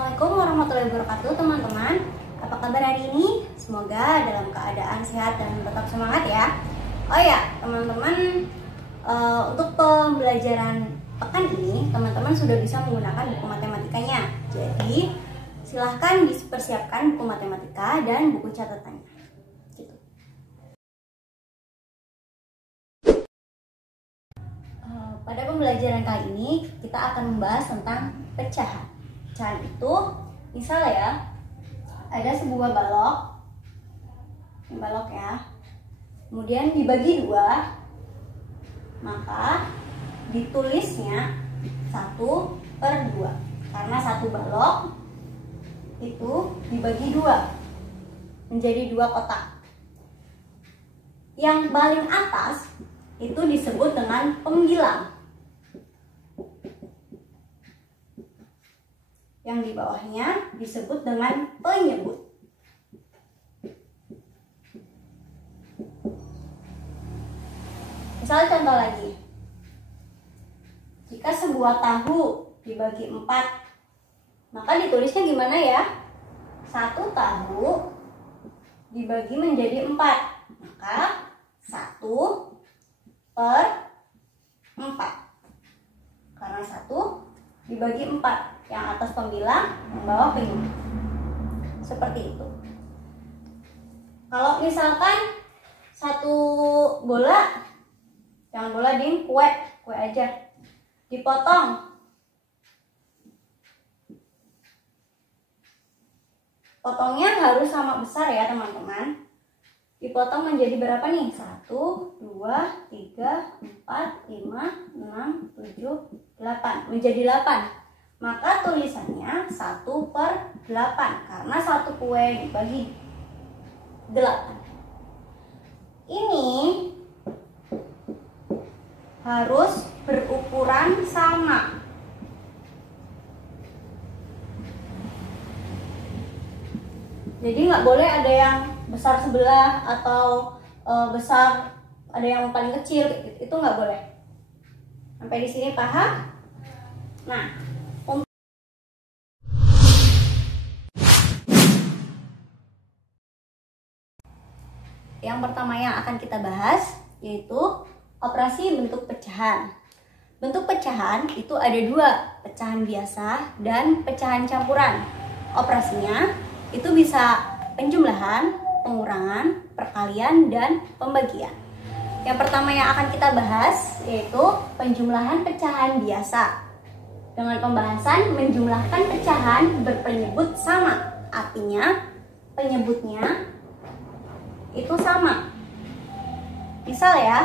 Assalamualaikum warahmatullahi wabarakatuh teman-teman. Apa kabar hari ini? Semoga dalam keadaan sehat dan tetap semangat ya. Oh ya teman-teman, untuk pembelajaran pekan ini teman-teman sudah bisa menggunakan buku matematikanya. Jadi silahkan dipersiapkan buku matematika dan buku catatannya. Gitu. Pada pembelajaran kali ini kita akan membahas tentang pecahan. Pecahan itu misal ya, ada sebuah balok ya, kemudian dibagi dua, maka ditulisnya 1/2 karena satu balok itu dibagi dua menjadi dua kotak. Yang paling atas itu disebut dengan pembilang, yang di bawahnya disebut dengan penyebut. Misal contoh lagi, jika sebuah tahu dibagi 4, maka ditulisnya gimana ya? Satu tahu dibagi menjadi 4, maka 1/4, karena 1 dibagi 4, yang atas pembilang, yang bawah penyebut. Seperti itu. Kalau misalkan satu bola, jangan bola ding, kue aja, dipotong, potongnya harus sama besar ya teman-teman. Dipotong menjadi berapa nih? 1, 2, 3, 4, 5, 6, 7, 8, menjadi 8. Maka tulisannya 1/8 karena satu kue dibagi 8. Ini harus berukuran sama. Jadi nggak boleh ada yang besar sebelah atau besar ada yang paling kecil, itu nggak boleh. Sampai di sini paham? Nah, yang pertama yang akan kita bahas yaitu operasi bentuk pecahan. Bentuk pecahan itu ada dua, pecahan biasa dan pecahan campuran. Operasinya itu bisa penjumlahan, pengurangan, perkalian, dan pembagian. Yang pertama yang akan kita bahas yaitu penjumlahan pecahan biasa. Dengan pembahasan menjumlahkan pecahan berpenyebut sama, artinya penyebutnya itu sama. Misal ya,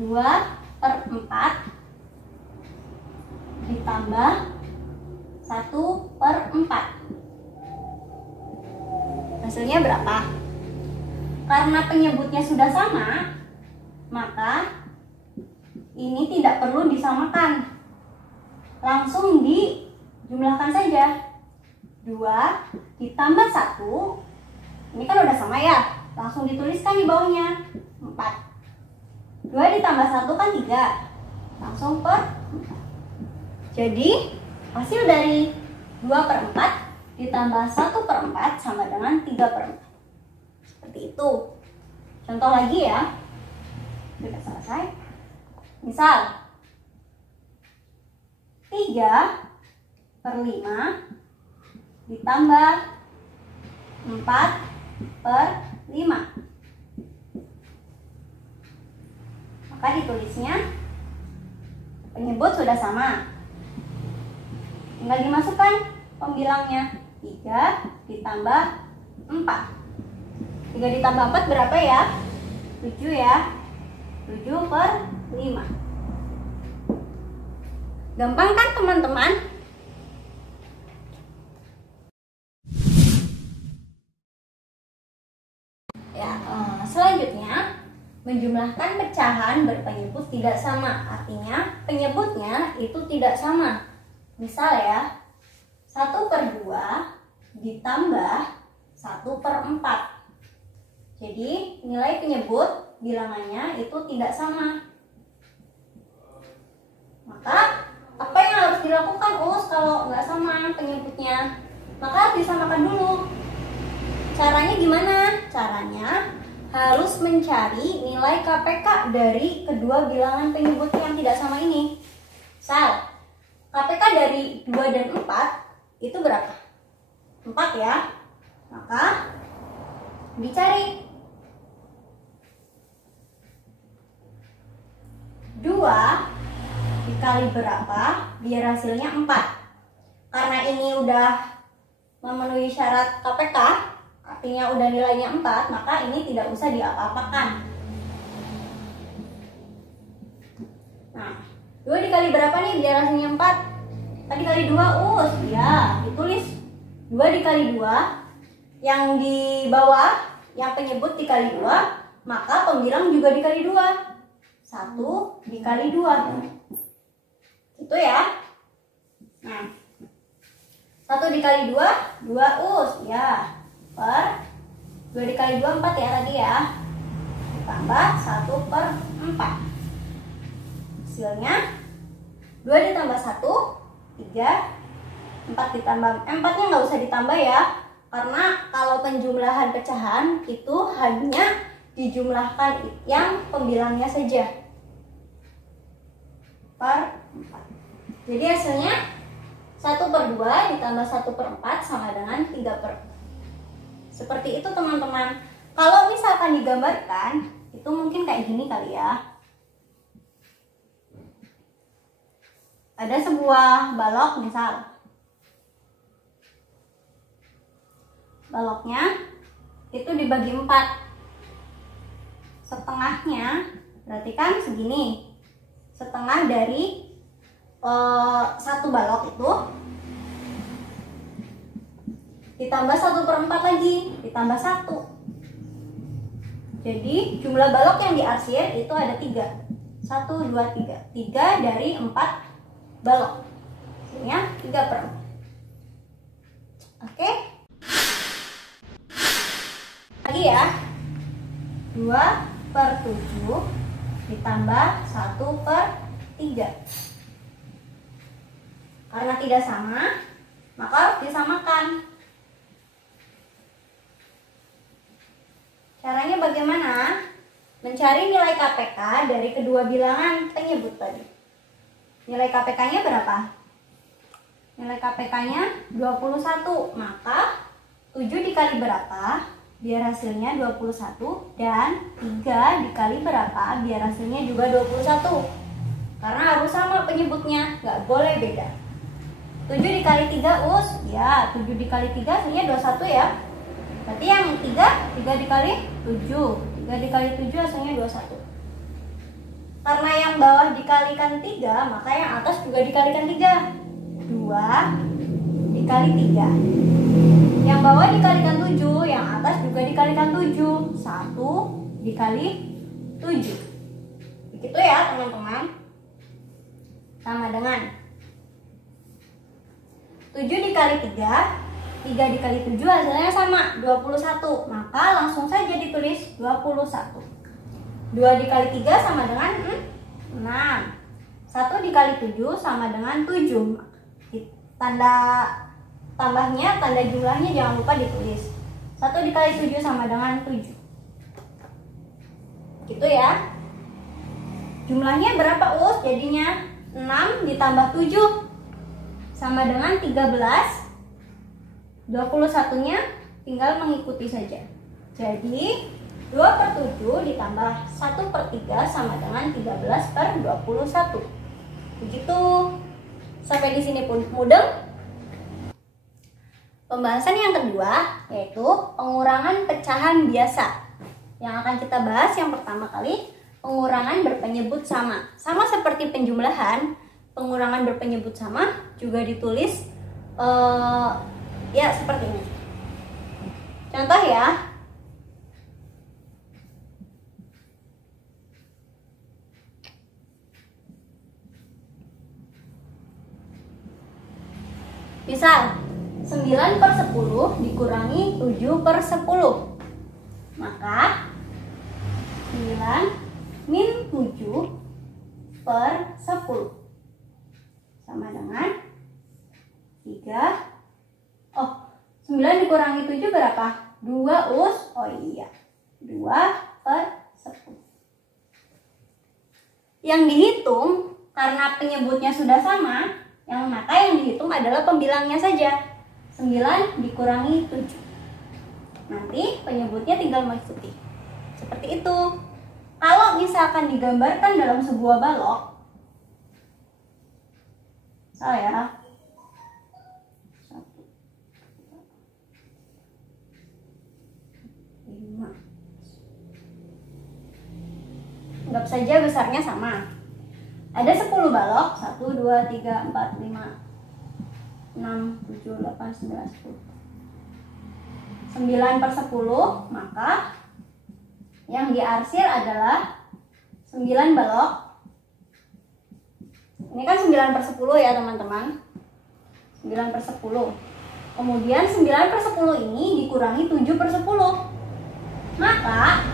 2/4 ditambah 1/4. Hasilnya berapa? Karena penyebutnya sudah sama, maka ini tidak perlu disamakan. Langsung dijumlahkan saja. 2 ditambah 1, ini kan udah sama ya, langsung dituliskan di bawahnya 4. 2 ditambah 1 kan 3, langsung per 4. Jadi hasil dari 2/4 ditambah 1/4 sama dengan 3/4. Seperti itu. Contoh lagi ya, sudah selesai. Misal 3/5 ditambah 4/5, maka ditulisnya penyebut sudah sama, tinggal dimasukkan pembilangnya. 3 ditambah 4, 3 ditambah 4 berapa ya? 7 ya, 7/5. Gampang kan teman-teman? Selanjutnya, menjumlahkan pecahan berpenyebut tidak sama, artinya penyebutnya itu tidak sama. Misal ya, 1/2 ditambah 1/4. Jadi nilai penyebut bilangannya itu tidak sama. Maka Apa yang harus dilakukan kalau nggak sama penyebutnya? Maka harus disamakan dulu. Caranya gimana? Caranya harus mencari nilai KPK dari kedua bilangan penyebut yang tidak sama ini. Misal, KPK dari 2 dan 4 itu berapa? 4 ya. Maka dicari 2 dikali berapa biar hasilnya 4. Karena ini udah memenuhi syarat KPK, artinya udah nilainya 4, maka ini tidak usah diapa-apakan. Nah, 2 dikali berapa nih biar hasilnya 4? Tadi kali 2 ya, ditulis 2 dikali 2. Yang di bawah, yang penyebut dikali 2, maka pembilang juga dikali 2. 1 dikali 2. Itu ya. Nah, 1 dikali 2, 2 ya. Per 2 dikali 2, 4 ya tadi ya. Ditambah 1/4. Hasilnya 2 ditambah 1, 3. 4 ditambah 4-nya nggak usah ditambah ya. Karena kalau penjumlahan pecahan itu hanya dijumlahkan yang pembilangnya saja. Per 4. Jadi hasilnya 1/2 ditambah 1/4 sama dengan 3/4. Seperti itu teman-teman. Kalau misalkan digambarkan, itu mungkin kayak gini kali ya. Ada sebuah balok misal. Baloknya itu dibagi 4. Setengahnya berarti kan segini. Setengah dari satu balok itu ditambah 1/4 lagi, ditambah 1. Jadi jumlah balok yang diarsir itu ada 3. 1, 2, 3. 3 dari 4 balok. Hasilnya 3/4. Oke. Lagi ya. 2/7 ditambah 1/3. Karena tidak sama, maka harus disamakan. Caranya bagaimana? Mencari nilai KPK dari kedua bilangan penyebut tadi. Nilai KPK-nya berapa? Nilai KPK-nya 21. Maka 7 dikali berapa? Biar hasilnya 21. Dan 3 dikali berapa? Biar hasilnya juga 21. Karena harus sama penyebutnya, nggak boleh beda. 7 dikali 3 ya 7 dikali 3 hasilnya 21 ya. Berarti yang 3 dikali 7. 3 dikali 7 hasilnya 21. Karena yang bawah dikalikan 3, maka yang atas juga dikalikan 3. 2 dikali 3. Yang bawah dikalikan 7, yang atas juga dikalikan 7. 1 dikali 7. Begitu ya teman-teman. Sama dengan 7 dikali 3, 3 dikali 7 hasilnya sama, 21. Maka langsung saja ditulis 21. 2 dikali 3 sama dengan 6. 1 dikali 7 sama dengan 7. Tanda tambahnya, tanda jumlahnya jangan lupa ditulis. 1 dikali 7 sama dengan 7. Gitu ya. Jumlahnya berapa jadinya? 6 ditambah 7 sama dengan 13. 21-nya tinggal mengikuti saja. Jadi 2/7 ditambah 1/3 sama dengan 13/21. Begitu. Sampai di sini pun mudeng. Pembahasan yang kedua yaitu pengurangan pecahan biasa. Yang akan kita bahas yang pertama kali, pengurangan berpenyebut sama. Sama seperti penjumlahan, pengurangan berpenyebut sama juga ditulis ya seperti ini. Contoh ya. Misal 9/10 dikurangi 7/10. Maka 9 min 7/10 sama dengan 3. Oh, 9 dikurangi 7 berapa? 2 us. Oh iya, 2/10. Yang dihitung karena penyebutnya sudah sama, maka yang dihitung adalah pembilangnya saja. 9 dikurangi 7. Nanti penyebutnya tinggal mengikuti. Seperti itu. Kalau misalkan digambarkan dalam sebuah balok, saya anggap saja besarnya sama. Ada 10 balok, 1, 2, 3, 4, 5, 6, 7, 8, 9, 10. 9/10, maka yang diarsir adalah 9 balok. Ini kan 9/10 ya teman-teman. 9/10. Kemudian 9/10 ini dikurangi 7/10. Maka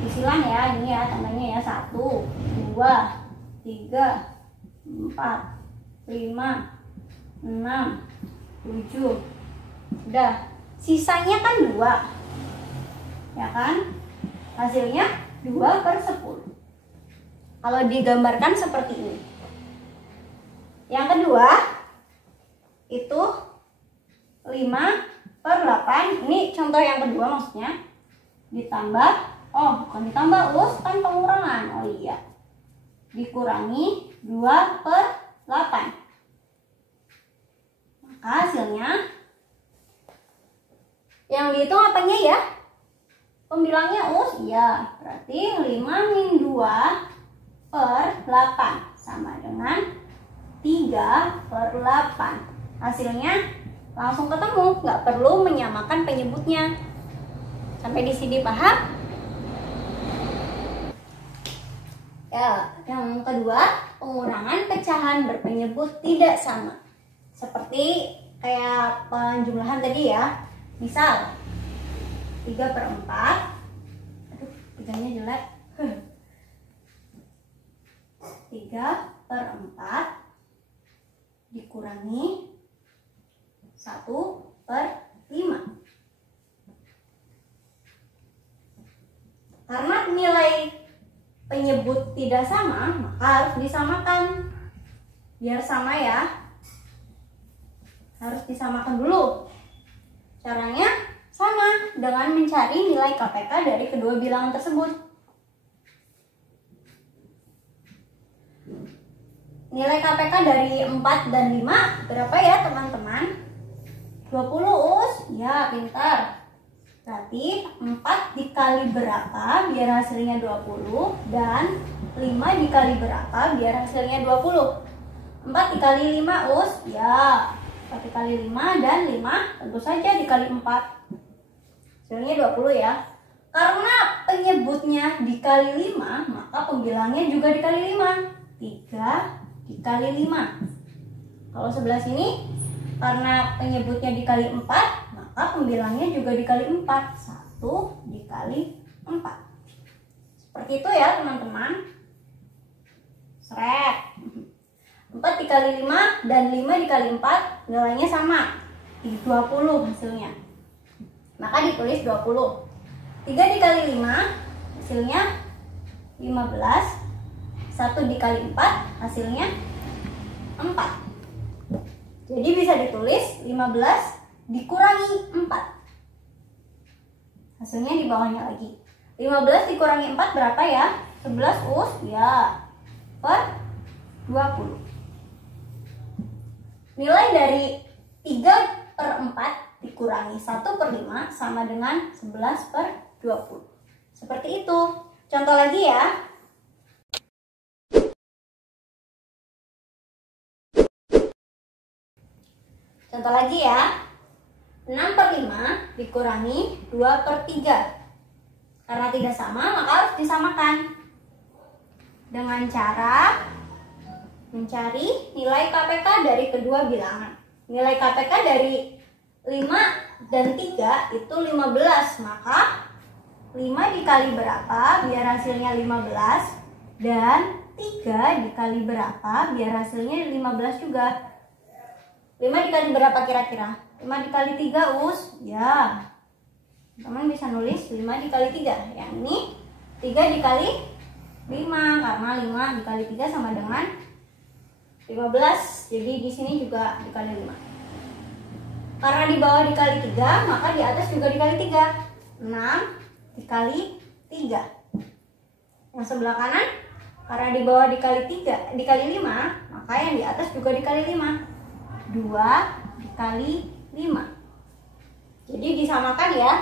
isilah ya, ini ya tandanya ya, 1, 2, 3, 4, 5, 6, 7. Udah, sisanya kan 2. Ya kan? Hasilnya 2/10. Kalau digambarkan seperti ini. Yang kedua itu 5/8. Ini contoh yang kedua maksudnya. Ditambah, bukan ditambah us, kan pengurangan. Oh iya, dikurangi 2/8. Maka hasilnya yang dihitung apanya ya? Pembilangnya us. Iya, berarti 5-2/8 sama dengan 3/8. Hasilnya langsung ketemu, nggak perlu menyamakan penyebutnya. Sampai di sini paham? Ya, yang kedua, pengurangan pecahan berpenyebut tidak sama. Seperti kayak penjumlahan tadi ya. Misal 3/4. Aduh, 3-nya jelek. 3/4 dikurangi 1/5. Karena nilai penyebut tidak sama, maka harus disamakan. Biar sama ya, harus disamakan dulu. Caranya sama, dengan mencari nilai KPK dari kedua bilangan tersebut. Nilai KPK dari 4 dan 5 berapa ya teman-teman? 20 us. Ya, pintar. Berarti 4 dikali berapa biar hasilnya 20, dan 5 dikali berapa biar hasilnya 20. 4 dikali 5 us. Ya, 4 dikali 5 dan 5 tentu saja dikali 4. Hasilnya 20 ya. Karena penyebutnya dikali 5, maka pembilangnya juga dikali 5. 3 dikali 5. Kalau sebelah sini, karena penyebutnya dikali 4, maka pembilangnya juga dikali 4. 1 dikali 4. Seperti itu ya teman-teman. Seret. 4 dikali 5 dan 5 dikali 4 nilainya sama, 20 hasilnya. Maka ditulis 20. 3 dikali 5 hasilnya 15. 1 dikali 4 hasilnya 4. Jadi bisa ditulis 15 dikurangi 4. Hasilnya di bawahnya lagi. 15 dikurangi 4 berapa ya? 11 us. Ya, per 20. Nilai dari 3/4 dikurangi 1/5 sama dengan 11/20. Seperti itu. Contoh lagi ya. Contoh lagi ya. 6/5 dikurangi 2/3. Karena tidak sama, maka harus disamakan. Dengan cara mencari nilai KPK dari kedua bilangan. Nilai KPK dari 5 dan 3 itu 15. Maka 5 dikali berapa biar hasilnya 15, dan 3 dikali berapa biar hasilnya 15 juga? 5 dikali berapa kira-kira? 5 dikali 3 Us? Ya, teman bisa nulis 5 dikali 3. Yang ini 3 dikali 5, karena 5 dikali 3 sama dengan 15. Jadi di sini juga dikali 5. Karena di bawah dikali 3, maka di atas juga dikali 3. 6 dikali 3. Yang sebelah kanan, karena di bawah dikali 3, dikali 5, maka yang di atas juga dikali 5. 2 dikali 5. Jadi disamakan ya.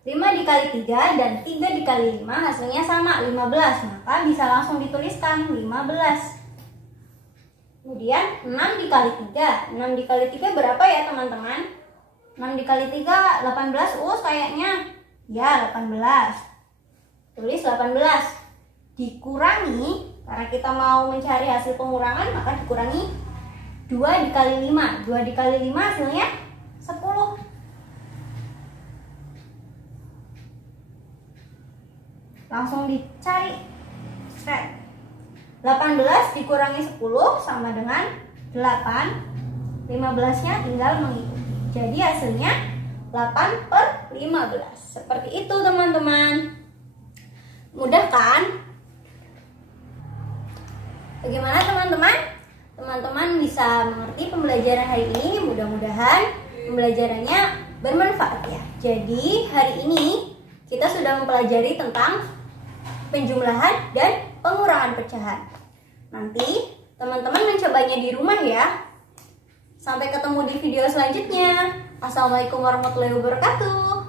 5 dikali 3 dan 3 dikali 5 hasilnya sama 15. Maka bisa langsung dituliskan 15. Kemudian 6 dikali 3. 6 dikali 3 berapa ya teman-teman? 6 dikali 3 18 kayaknya. Ya 18. Tulis 18. Dikurangi, karena kita mau mencari hasil pengurangan, maka dikurangi 2 dikali 5. 2 dikali 5 hasilnya 10. Langsung dicari. 18 dikurangi 10 sama dengan 8. 15-nya tinggal mengikuti. Jadi hasilnya 8/15. Seperti itu teman-teman. Mudah kan? Bagaimana teman-teman? Teman-teman bisa mengerti pembelajaran hari ini. Mudah-mudahan pembelajarannya bermanfaat ya. Jadi hari ini kita sudah mempelajari tentang penjumlahan dan pengurangan pecahan. Nanti teman-teman mencobanya di rumah ya. Sampai ketemu di video selanjutnya. Assalamualaikum warahmatullahi wabarakatuh.